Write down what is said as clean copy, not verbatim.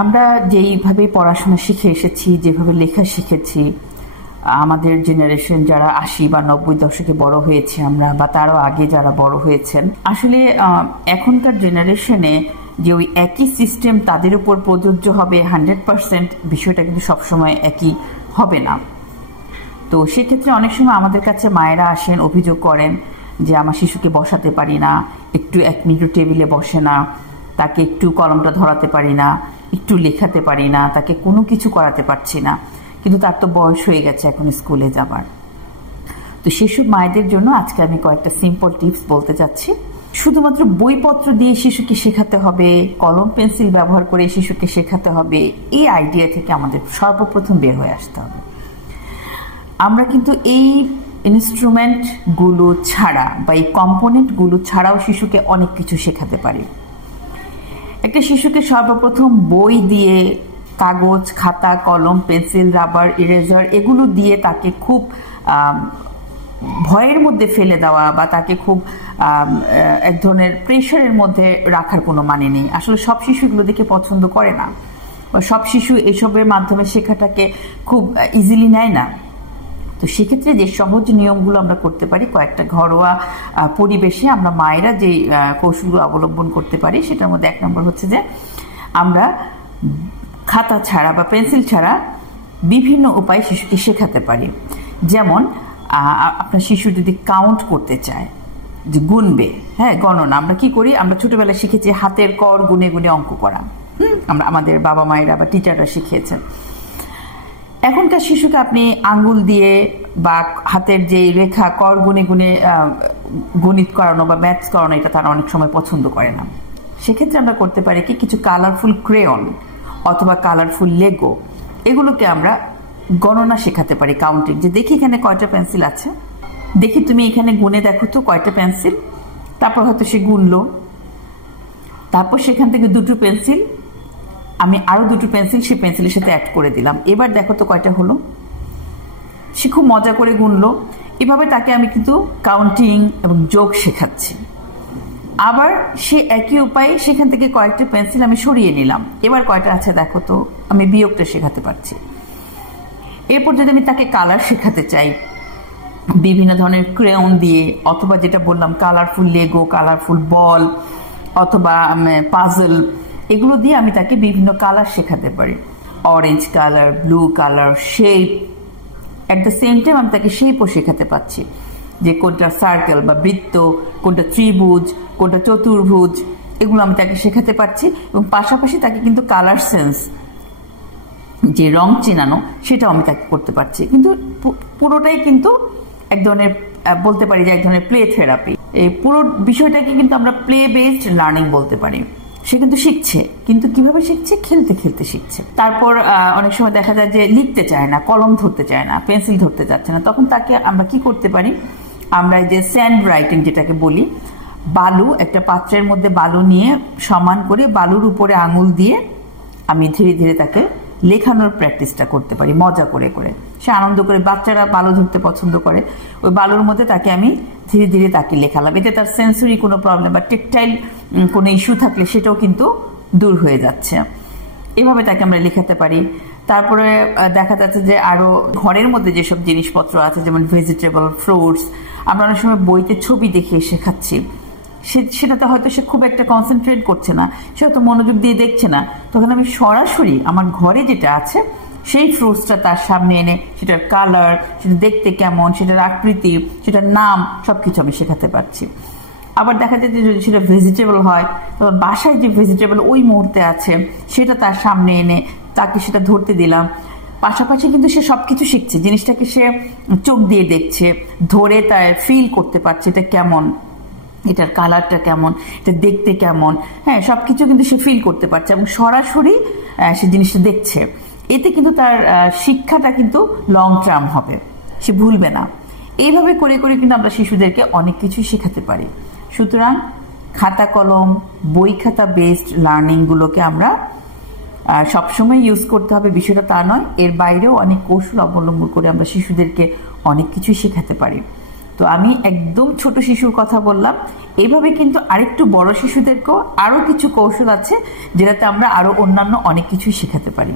আমরা যেইভাবে পড়াশোনা শিখে এসেছি, যেভাবে লেখা শিখেছি, আমাদের জেনারেশন যারা ৮০ বা ৯০ দশকে বড় হয়েছে আমরা, বা তারও আগে যারা বড় হয়েছেন, আসলে এখনকার জেনারেশনে যে ওই একই সিস্টেম তাদের উপর প্রযোজ্য হবে 100%, বিষয়টা কিন্তু সবসময় একই হবে না। তো সেক্ষেত্রে অনেক সময় আমাদের কাছে মায়েরা আসেন, অভিযোগ করেন যে আমার শিশুকে বসাতে পারি না, একটু 1 মিনিট টেবিলে বসে না, তাকে একটু কলমটা ধরাতে পারি না, একটু লেখাতে পারি না, তাকে কোনো কিছু করাতে পারছি না, কিন্তু তার তো বয়স হয়ে গেছে এখন স্কুলে যাবার। তো সেসব মায়েদের জন্য আজকে আমি কয়েকটা সিম্পল টিপস বলতে চাচ্ছি। শুধুমাত্র বইপত্র দিয়ে শিশুকে শেখাতে হবে, কলম পেন্সিল ব্যবহার করে শিশুকে শেখাতে হবে, এই আইডিয়া থেকে আমাদের সর্বপ্রথম বের হয়ে আসতে হবে। আমরা কিন্তু এই ইনস্ট্রুমেন্টগুলো ছাড়া বা এই কম্পোনেন্টগুলো ছাড়াও শিশুকে অনেক কিছু শেখাতে পারি। একটা শিশুকে সর্বপ্রথম বই দিয়ে, কাগজ, খাতা, কলম, পেন্সিল, রাবার, ইরেজার এগুলো দিয়ে তাকে খুব ভয়ের মধ্যে ফেলে দেওয়া বা তাকে খুব এক ধরনের প্রেশারের মধ্যে রাখার কোনো মানে নেই। আসলে সব শিশু এগুলো দেখে পছন্দ করে না, বা সব শিশু এসবের মাধ্যমে শেখাটাকে খুব ইজিলি নেয় না। তো সেক্ষেত্রে যে সহজ নিয়মগুলো আমরা করতে পারি, কয়েকটা ঘরোয়া পরিবেশে আমরা মায়েরা যে কৌশলগুলো অবলম্বন করতে পারি, সেটার মধ্যে 1 নম্বর হচ্ছে যে আমরা খাতা ছাড়া বা পেন্সিল ছাড়া বিভিন্ন উপায়ে শিশুকে শেখাতে পারি। যেমন আপনার শিশু যদি কাউন্ট করতে চায়, যে গুনবে, হ্যাঁ গণনা, আমরা কি করি, আমরা ছোটবেলায় শিখেছি হাতের কর গুনে গুনে অঙ্ক করা, আমরা আমাদের বাবা মায়েরা বা টিচাররা শিখিয়েছেন। এখনকার শিশুকে আপনি আঙ্গুল দিয়ে বা হাতের যে রেখা কর গুনে গুনে গণিত করানো বা ম্যাথস করানো, এটা তারা অনেক সময় পছন্দ করে না। সেক্ষেত্রে আমরা করতে পারি কি, কিছু কালারফুল ক্রেয়ন অথবা কালারফুল লেগো, এগুলোকে আমরা গণনা শেখাতে পারি, কাউন্টিং। যে দেখি এখানে কয়টা পেন্সিল আছে, দেখি তুমি এখানে গুনে দেখো তো কয়টা পেন্সিল। তারপর হয়তো সে গুনলো, তারপর সেখান থেকে 2টো পেন্সিল, আমি আরো 2টো পেন্সিল সে পেন্সিলের সাথে অ্যাড করে দিলাম, এবার দেখো তো কয়টা হলো। সে খুব মজা করে গুনলো। এভাবে তাকে আমি কিন্তু কাউন্টিং এবং যোগ শেখাচ্ছি। আবার সে একই উপায়ে সেখান থেকে কয়েকটা পেন্সিল আমি সরিয়ে নিলাম, এবার কয়টা আছে দেখো তো, আমি বিয়োগটা শেখাতে পারছি। এরপর যদি আমি তাকে কালার শেখাতে চাই, বিভিন্ন ধরনের ক্রেয়ন দিয়ে, অথবা যেটা বললাম কালারফুল লেগো, কালারফুল বল অথবা পাজল, এগুলো দিয়ে আমি তাকে বিভিন্ন কালার শেখাতে পারি। Orange colour, blue colour, shape. At the same time আমি তাকে শেপও শেখাতে পারছি, যে কোনটা সার্কেল বা বৃত্ত, কোনটা ত্রিভুজ, কোনটা চতুর্ভুজ, এগুলো আমি তাকে শেখাতে পারছি। এবং পাশাপাশি তাকে কিন্তু কালার সেন্স, যে রং চেনানো, সেটাও আমি তাকে করতে পারছি। কিন্তু পুরোটাই কিন্তু এক ধরনের, বলতে পারি যে এক ধরনের প্লে থেরাপি। এই পুরো বিষয়টাকে কিন্তু আমরা প্লে বেসড লার্নিং বলতে পারি। সে কিন্তু শিখছে, কিন্তু কিভাবে শিখছে, খেলতে খেলতে শিখছে। তারপর অনেক সময় দেখা যায় যে লিখতে চায় না, কলম ধরতে চায় না, পেন্সিল ধরতে চাচ্ছে না, তখন তাকে আমরা কি করতে পারি, আমরা যে স্যান্ড রাইটিং যেটাকে বলি, বালু, একটা পাত্রের মধ্যে বালু নিয়ে সমান করে বালুর উপরে আঙুল দিয়ে আমি ধীরে ধীরে তাকে লেখানোর প্র্যাকটিসটা করতে পারি, মজা করে করে। সে আনন্দ করে, বাচ্চারা বালু ধরতে পছন্দ করে, ওই বালুর মধ্যে তাকে আমি ধীরে ধীরে তাকে লেখালাম। এতে তার সেন্সরি কোনো প্রবলেম বা টেকটাইল কোনো ইস্যু থাকলে সেটাও কিন্তু দূর হয়ে যাচ্ছে। এভাবে তাকে আমরা লেখাতে পারি। তারপরে দেখা যাচ্ছে যে আরো ঘরের মধ্যে যেসব জিনিসপত্র আছে, যেমন ভেজিটেবল, ফ্রুটস, আমরা অনেক সময় বইতে ছবি দেখিয়ে শেখাচ্ছি, সেটাতে হয়তো সে খুব একটা কনসেন্ট্রেট করছে না, সে হয়তো মনোযোগ দিয়ে দেখছে না। তখন আমি সরাসরি আমার ঘরে যেটা আছে সেই ফ্রুটসটা তার সামনে এনে সেটার কালার, সেটা দেখতে কেমন, সেটার আকৃতি, সেটার নাম, সবকিছু আমি শেখাতে পারছি। আবার দেখা যায় যে যদি সেটা ভেজিটেবল হয়, তখন বাসায় যে ভেজিটেবল ওই মুহূর্তে আছে সেটা তার সামনে এনে তাকে সেটা ধরতে দিলাম। পাশাপাশি কিন্তু সে সবকিছু শিখছে, জিনিসটাকে সে চোখ দিয়ে দেখছে, ধরে তার ফিল করতে পারছে এটা কেমন, এটার কালারটা কেমন, এটা দেখতে কেমন, হ্যাঁ সবকিছু কিন্তু সে ফিল করতে পারছে এবং সরাসরি সে জিনিসটা দেখছে। এতে কিন্তু তার শিক্ষাটা কিন্তু লং টার্ম হবে, সে ভুলবে না। এইভাবে করে করে কিন্তু আমরা শিশুদেরকে অনেক কিছু শেখাতে পারি। সুতরাং খাতা কলম, বই খাতা বেসড লার্নিং গুলোকে আমরা সবসময় ইউজ করতে হবে, বিষয়টা তা নয়। এর বাইরেও অনেক কৌশল অবলম্বন করে আমরা শিশুদেরকে অনেক কিছু শেখাতে পারি। তো আমি একদম ছোট শিশুর কথা বললাম, এইভাবে কিন্তু আরেকটু বড় শিশুদেরকেও আরো কিছু কৌশল আছে যেটাতে আমরা আরো অন্যান্য অনেক কিছুই শেখাতে পারি।